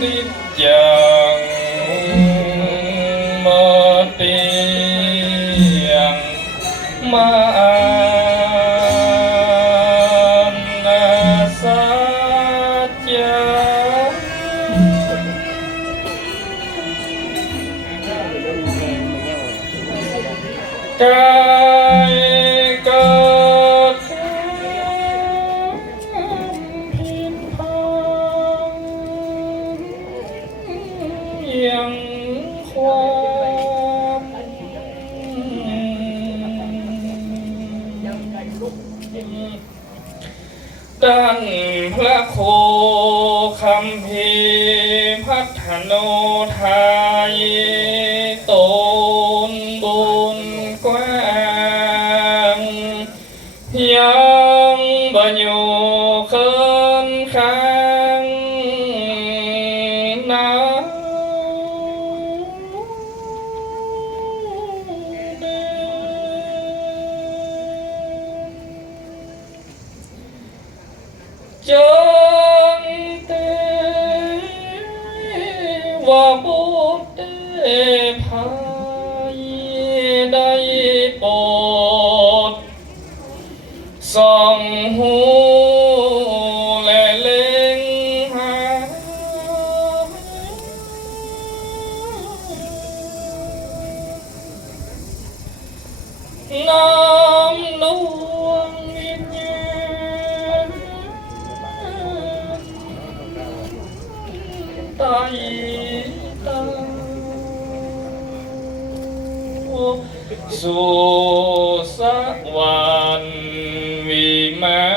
นิจจังมาติยังมา ตั้งพระโคคำเพีพัฒโน สุสวรรค์วิมาน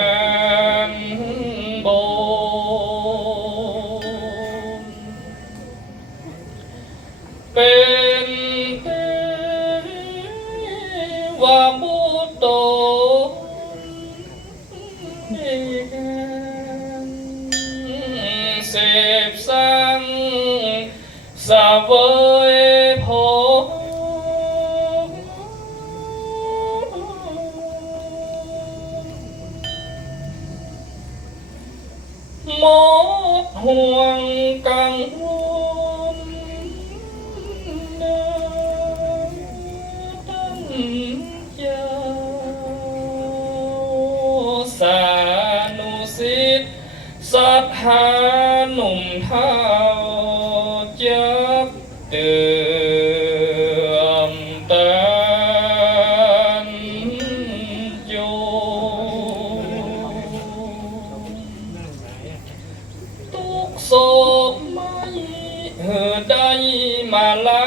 มอห่วงกังวลน้ำตั้งยาสานุสิทธิ์สัทธานุมท่า มาลา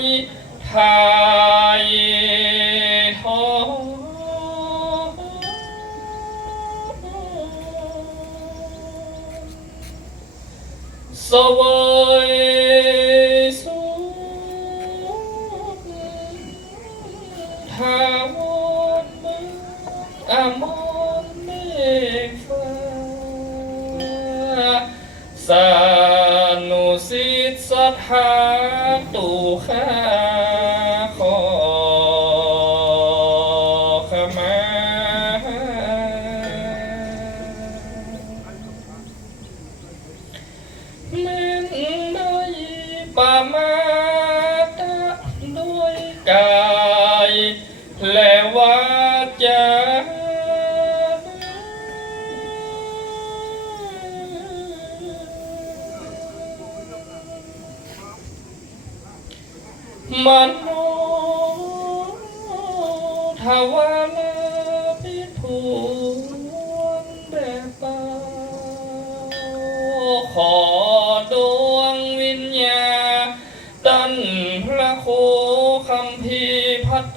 ยทา man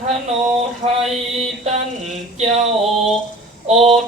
ธโนไทยตั้นเจ้าอด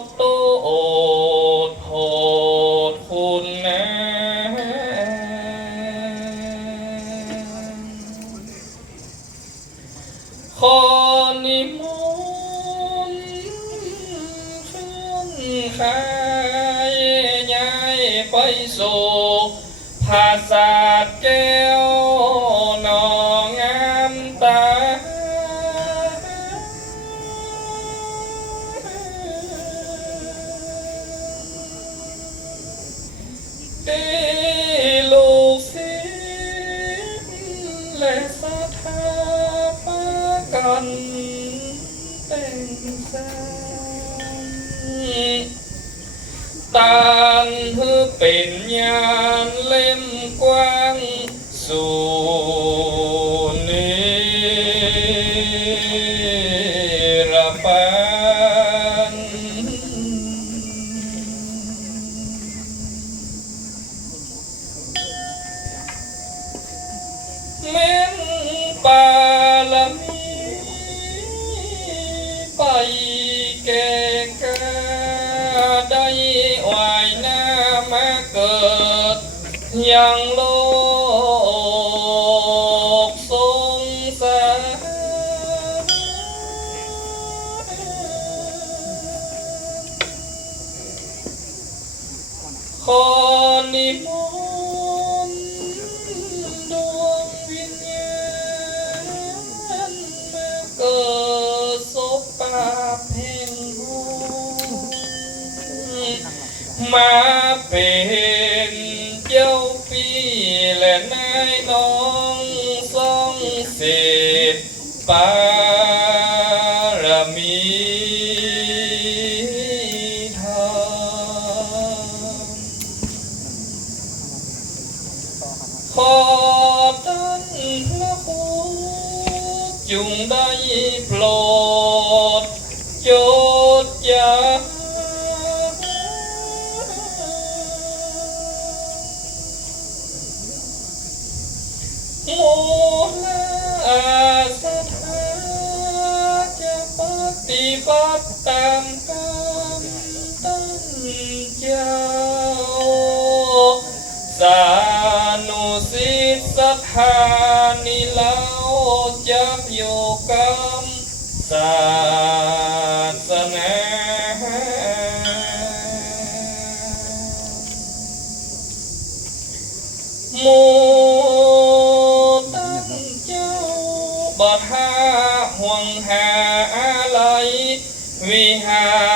มาเป็น งหาอะไรวิหา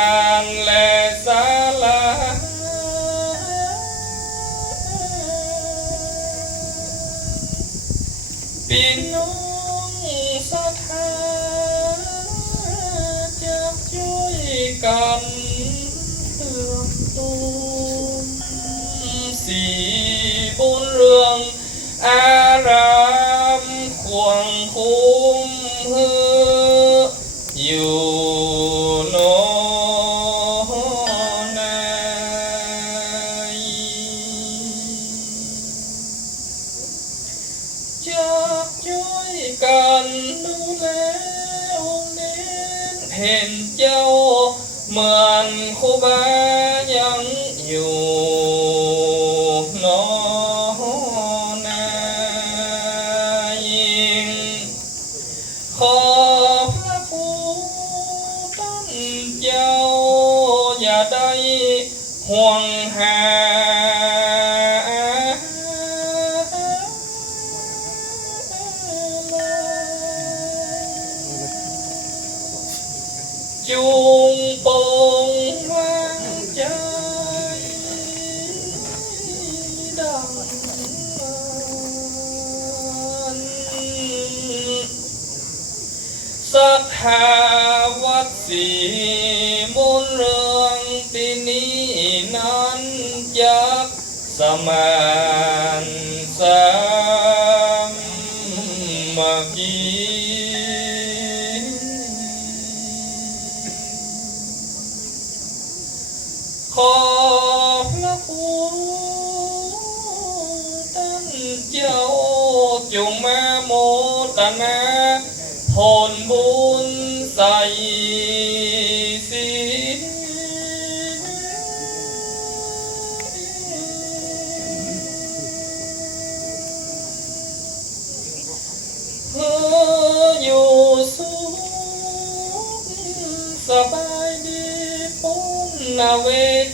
เว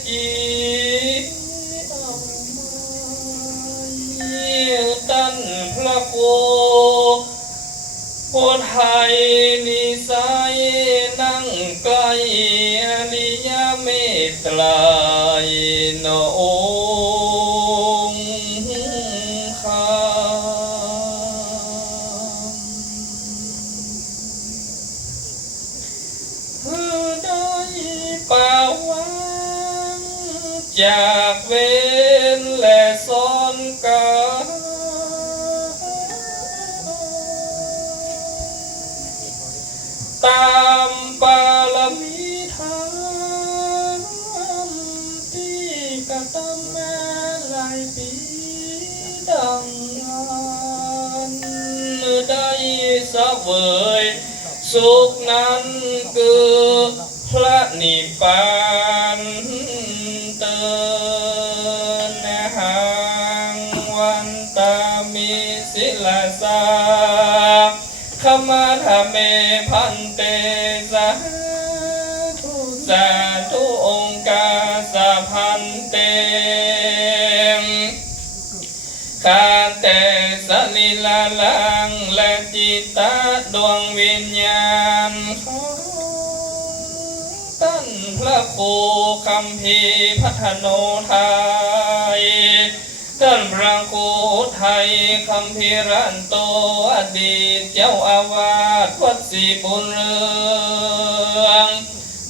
จีตั้นพระโกโพไทยนิสัยนั่งใกล้อริยเมตไตรโน ตามบารมีทานที่กระทำม่หลายปีดังนั้นได้สเวยสุขนั้นคือพระนิพพาน สะพันเตข้าแต่สลิลาลังและจิตตาดวงวิญญาณของท่านพระครูคำพีพัฒโนไทยท่านพระครูไทยคำพีรันโตอดีตเจ้าอาวาสวัดศรีบุญเรือง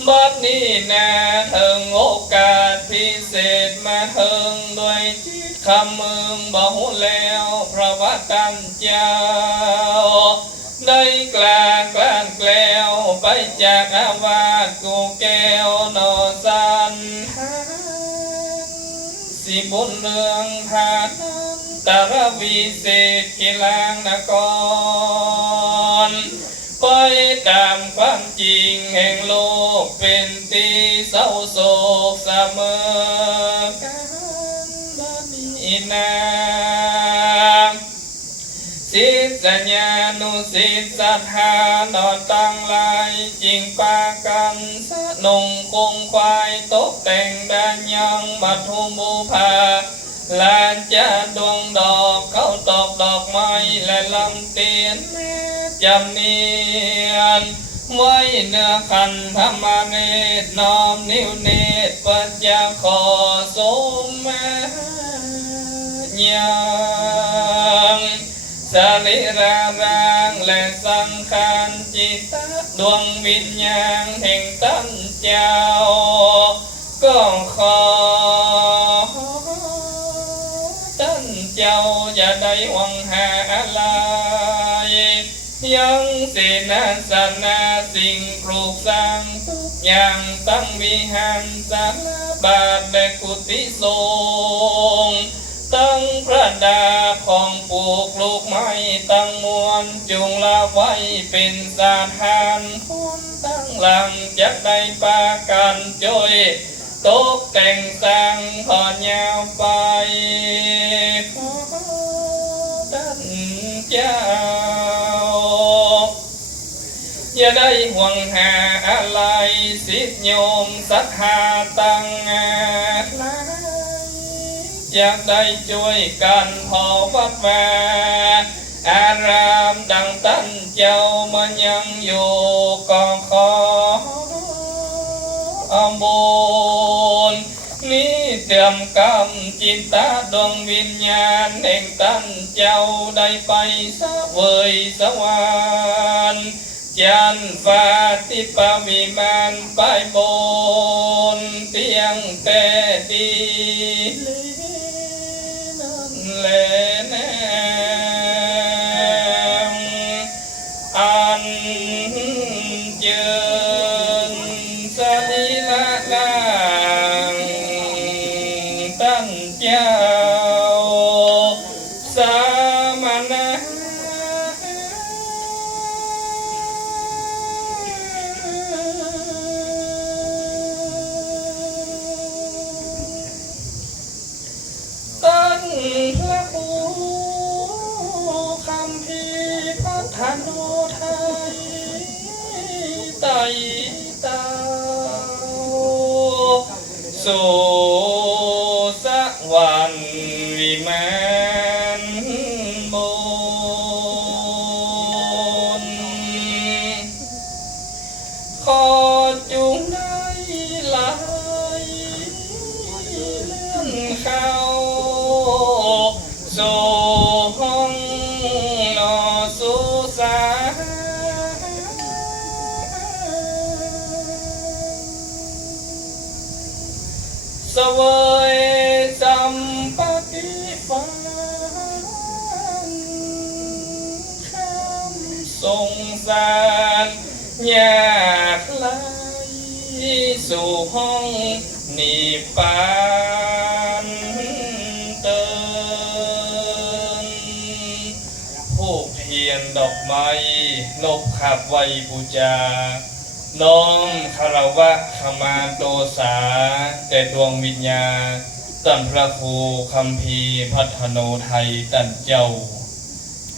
บัดนี้นาเถิงโอกาสพิเศษมาเถิงด้วยจิตคำมืองบอกแล้วพระวักันเจ้า ได้กลากลานแกล้วไปจากอาวาสกูแก้วนอสันสิบุญเรืองทานตรวิเศษกิลางนกร ไปตามความจริงแห่งโลกเป็นตีเศร้าโศกเสมอกันบัดนี้นาสิทธสัญญานุสิทธศรัทธานอนตั้งลายจริงปากันสะนงคงควายตกแต่งดานยังมัทุมบูพาลานจะดวงดอกเขาตอกดอกไม้และลำเตียนแม่ จำเนียนไว้เนื้อคันธรรมเนตรน้อมนิ้วเนตรปัญญาขอสมมายังสลิรารางและสังขารจิตตดวงวิญญาณแห่งตั้นเจ้า ก็ขอตั้นเจ้าอย่าได้หวังหาอะไร ยังเสนาสนาสิ่งปลูกสร้างทุกอย่างตั้งวิหารสารบาทและกุฏิสงตั้งพระดาของปลูกลูกไม้ตั้งมวลจุงละไว้เป็นสาทานคนตั้งหลังจักได้ปากันจอยตกแต่งสร้างพอยาวไปขอท่านเจ้า อย่าได้ห่วงหาอะไรสิโยมศรัทธาตั้งหลายอยากได้ช่วยกันพอวัดแวอารามดังตั้นเจ้ามันยังอยู่ก็ขออบุญนี้เตรียมกรรมจิตตาดวงวิญญาณแห่งตั้นเจ้าได้ไปสะเวยสวรรค์ ยันฟ้าทิปวิมานไปบนเตียงแต่ดีนั่นแหละ ไวยสัมปติฟังคำทรงสารอยากไหลสู่ห้องนิพานเตินผู้เพียนดอกไม้นบขับไวบูจา น้อมคารวะ ขมาโตสาแต่ดวงวิญญาตันพระครูคำพีพัฒโนไทยตันเจ้า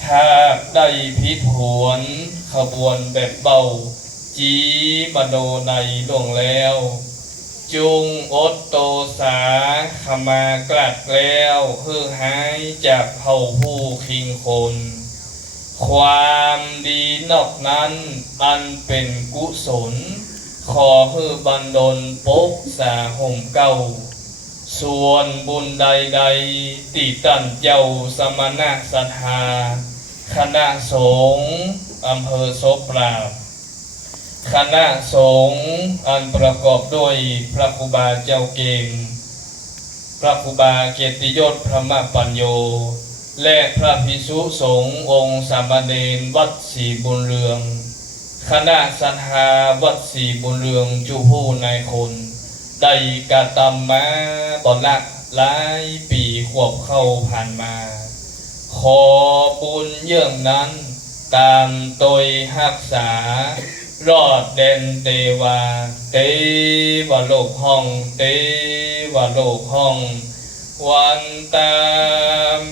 หากได้พิษหวนขบวนแบบเบา จีมโนในลงแล้ว จุงอดโตสาขมากลัดแล้วเพื่อหายจากเผ่าผู้คิงคนความดีนอกนั้นอันเป็นกุศล ขอให้บันดลปกสาห่มเก้าส่วนบุญใดๆติตันเจ้าสมณะสัทธาคณะสงฆ์อำเภอโซปราบคณะสงฆ์อันประกอบด้วยพระครูบาเจ้าเก่ง พระครูบาเกียรติยศพระมปัญโย และพระภิกษุสงฆ์องค์สามเณรวัดศรีบุญเรือง คณะสัทธาวัดศรีบุญเรืองจูผู้นายคนได้กระทำมาตอนละหลายปีขวบเข้าผ่านมา ขอบุญเยื่องนั้น ตามโดยหักษา รอดเดนเตวา เตวโลกห้อง เตวโลกห้อง วันตา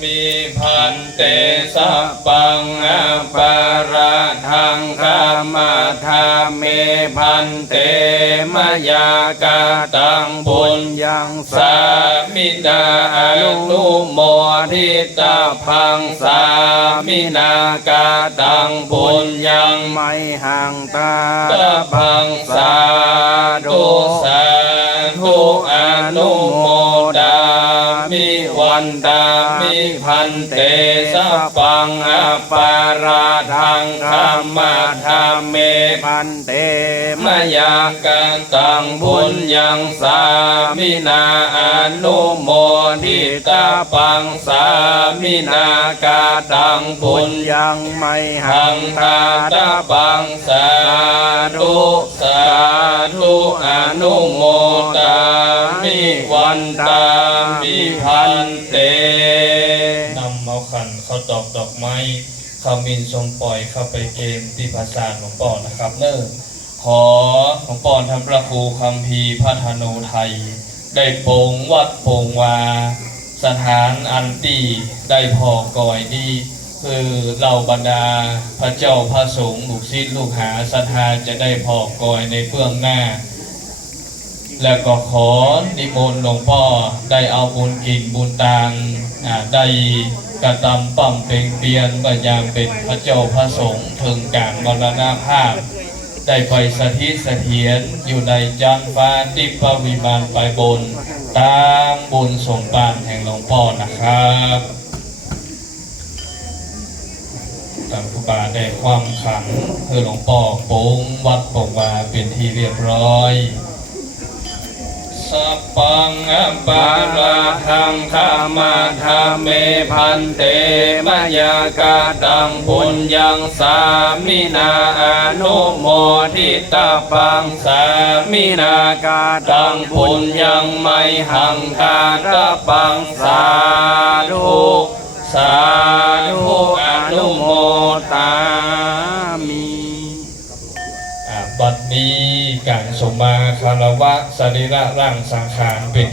มีพันเตสัปังอาปารา ยังสามินาอนุโมทิตาพังสามินากาตังบุญยังไม่ห่างตาตาพังสาธุสาธุอนุโม วันดามิพันเตสัพปังอปาราทังคามาธาเมพันเตมยาการตังบุญยังสามินาอนุโมทิตาปังสามินากาตังบุญญยังไม่หังตาคาตาปังสาธุสาธุอนุโมตามิวันตามิพันเต เอาขันเขาตอกดอกไม้ขามินชมปล่อยเข้าไปเกมที่ภาษาหลวงปอนะครับเนิ่ขอหลวงป่อทำพระครูคำพีพระธนูไทย ได้โป่งวัดโป่งวา สถานอันตีได้พอก่อยดี คือเหล่าบรรดาพระเจ้าพระสงฆ์ลูกศิษย์ลูกหาศรัทธาจะได้พอก่อยในเบื้องหน้า และก็ขอนิมนต์หลวงพ่อได้เอาบุญกินบุญตาง ได้กระทำปั่มเป็นเปียนเมื่อยามเป็นพระเจ้าพระสงฆ์ถึงการมรณภาพ ได้ไปสถิตเสถียรอยู่ในจันฟ้าติปวิมานไปบนตามบุญสมปานแห่งหลวงพ่อนะครับตามครูบาได้ความขังคือหลวงพ่อโป้งวัดปกวาเป็นที่เรียบร้อย สัพพังปาราทังคามาธาเมพันเตมยากาตังบุญยังสามินาอนุโมทิตาปังสามินากาตังบุญยังไม่หังคาตาปังสาธุสาธุอนุโมตามีบัดนี้ สมมาคารวะสรีระร่างสังขารเป็น